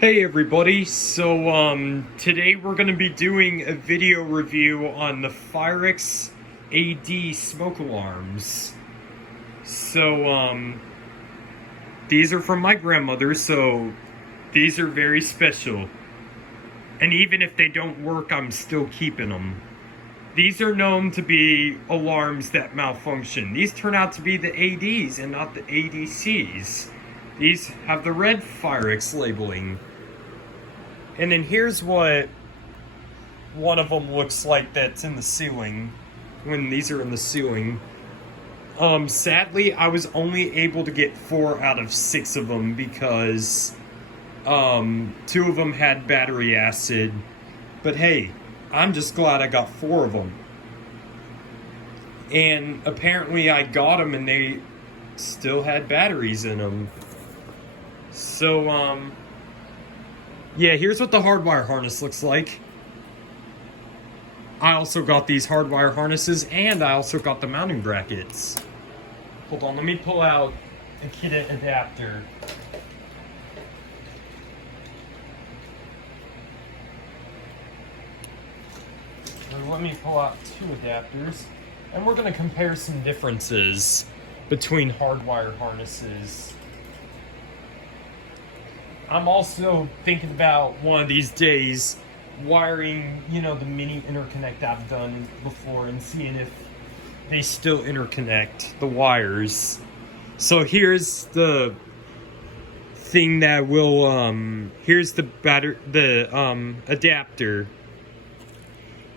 Hey everybody, so today we're going to be doing a video review on the FireX AD smoke alarms. So these are from my grandmother, so these are very special. And even if they don't work, I'm still keeping them. These are known to be alarms that malfunction. These turn out to be the ADs and not the ADCs. These have the red FireX labeling. And then here's what one of them looks like that's in the ceiling, when these are in the ceiling. Sadly, I was only able to get 4 out of 6 of them because 2 of them had battery acid. But hey, I'm just glad I got 4 of them. And apparently I got them and they still had batteries in them. So, yeah, here's what the hardwire harness looks like. I also got these hardwire harnesses, and I also got the mounting brackets. Hold on, let me pull out a kit adapter. Or let me pull out 2 adapters, and we're going to compare some differences between hardwire harnesses. I'm also thinking about one of these days wiring, the mini interconnect I've done before and seeing if they still interconnect the wires. So here's the thing that will, here's the adapter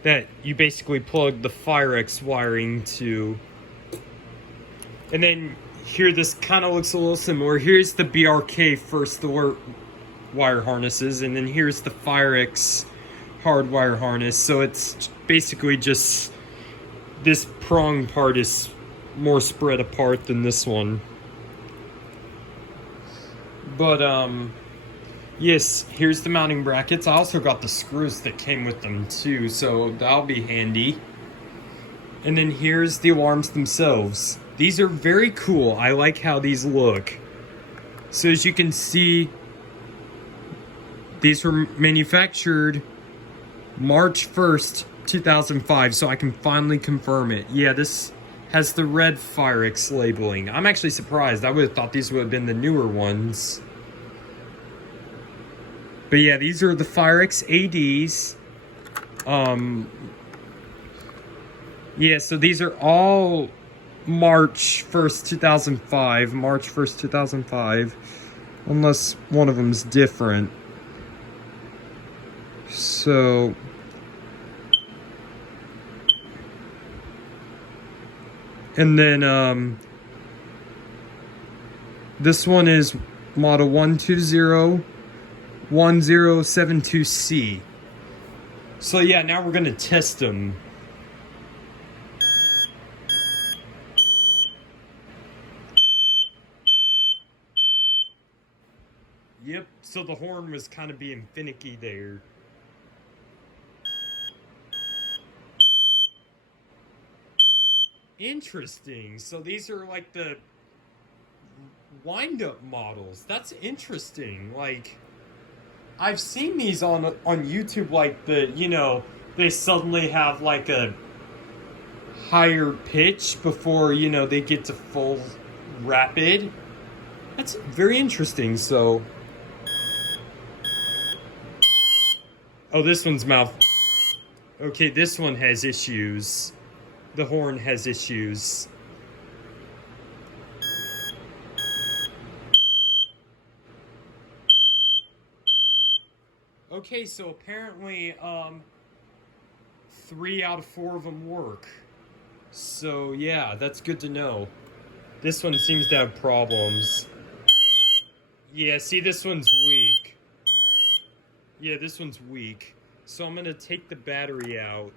that you basically plug the FireX wiring to. And then here, this kind of looks a little similar. Here's the BRK first alert wire harnesses, and then here's the FireX hardwire harness. So it's basically just this prong part is more spread apart than this one. But yes, here's the mounting brackets. I also got the screws that came with them too, so that'll be handy. And then here's the alarms themselves. These are very cool. I like how these look. So as you can see, these were manufactured March 1st, 2005, so I can finally confirm it. Yeah, this has the red FireX labeling. I'm actually surprised. I would have thought these would have been the newer ones. But yeah, these are the FireX ADs. Yeah, so these are all March 1st, 2005. March 1st, 2005. Unless one of them's different. So, and then this one is model 1201072C. So yeah, now we're gonna test them. Yep, so the horn was kind of being finicky there. Interesting. So these are like the wind-up models. That's interesting. Like, I've seen these on YouTube, like they suddenly have like a higher pitch before, they get to full rapid. That's very interesting. So, oh, this one's mouth. Okay, this one has issues. The horn has issues. Okay, so apparently 3 out of 4 of them work. So yeah, that's good to know. This one seems to have problems. Yeah, see, this one's weak. Yeah, this one's weak. So I'm gonna take the battery out.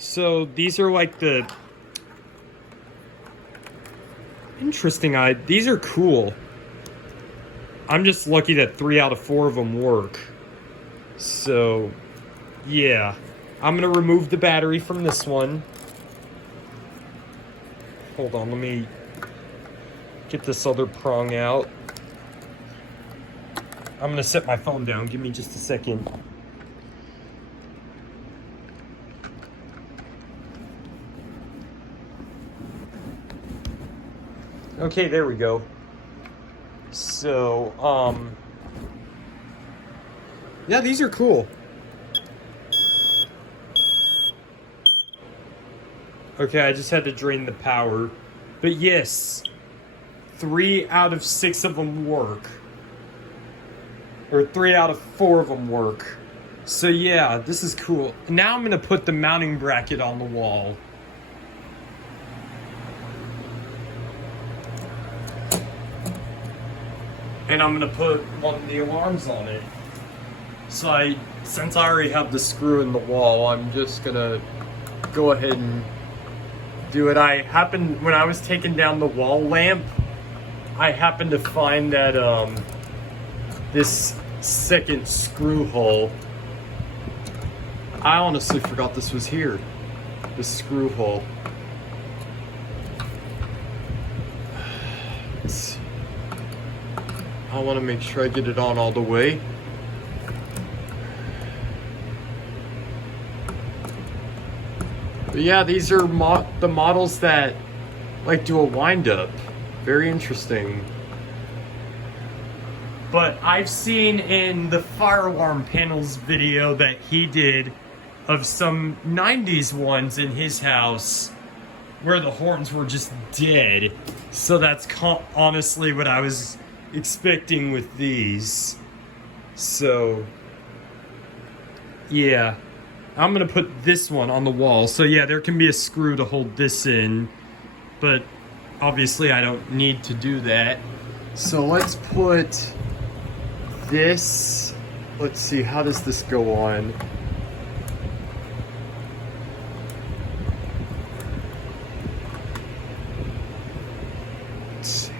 So these are like the interesting these are cool. I'm just lucky that 3 out of 4 of them work. So yeah, I'm gonna remove the battery from this one. Hold on, let me get this other prong out. I'm gonna set my phone down. Give me just a second. Okay, there we go. So, yeah, these are cool. Okay, I just had to drain the power. But yes, 3 out of 6 of them work. Or 3 out of 4 of them work. So yeah, this is cool. Now I'm gonna put the mounting bracket on the wall. And I'm gonna put one of the alarms on it. So since I already have the screw in the wall, I'm just gonna go ahead and do it. When I was taking down the wall lamp, I happened to find that this second screw hole. I honestly forgot this was here. The screw hole. Let's see. I want to make sure I get it on all the way. But yeah, these are the models that like do a wind up. Very interesting. But I've seen in the fire alarm panels video that he did of some 90s ones in his house where the horns were just dead. So that's honestly what I was expecting with these. So yeah, I'm gonna put this one on the wall. So yeah, there can be a screw to hold this in, but obviously I don't need to do that. So let's put this, let's see, how does this go on? Let's see.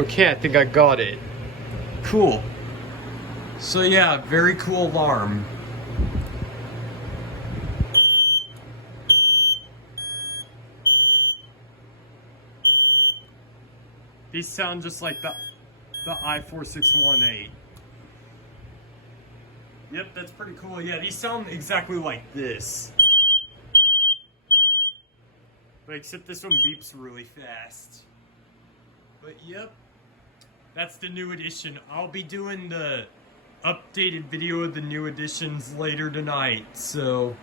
Okay, I think I got it. Cool. So yeah, very cool alarm. These sound just like the I-4618. Yep, that's pretty cool. Yeah, these sound exactly like this. But except this one beeps really fast. But yep, that's the new edition. I'll be doing the updated video of the new editions later tonight. So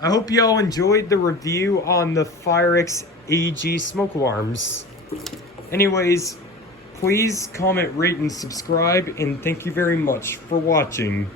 I hope y'all enjoyed the review on the FireX ADC smoke alarms. Anyways, please comment, rate, and subscribe, and thank you very much for watching.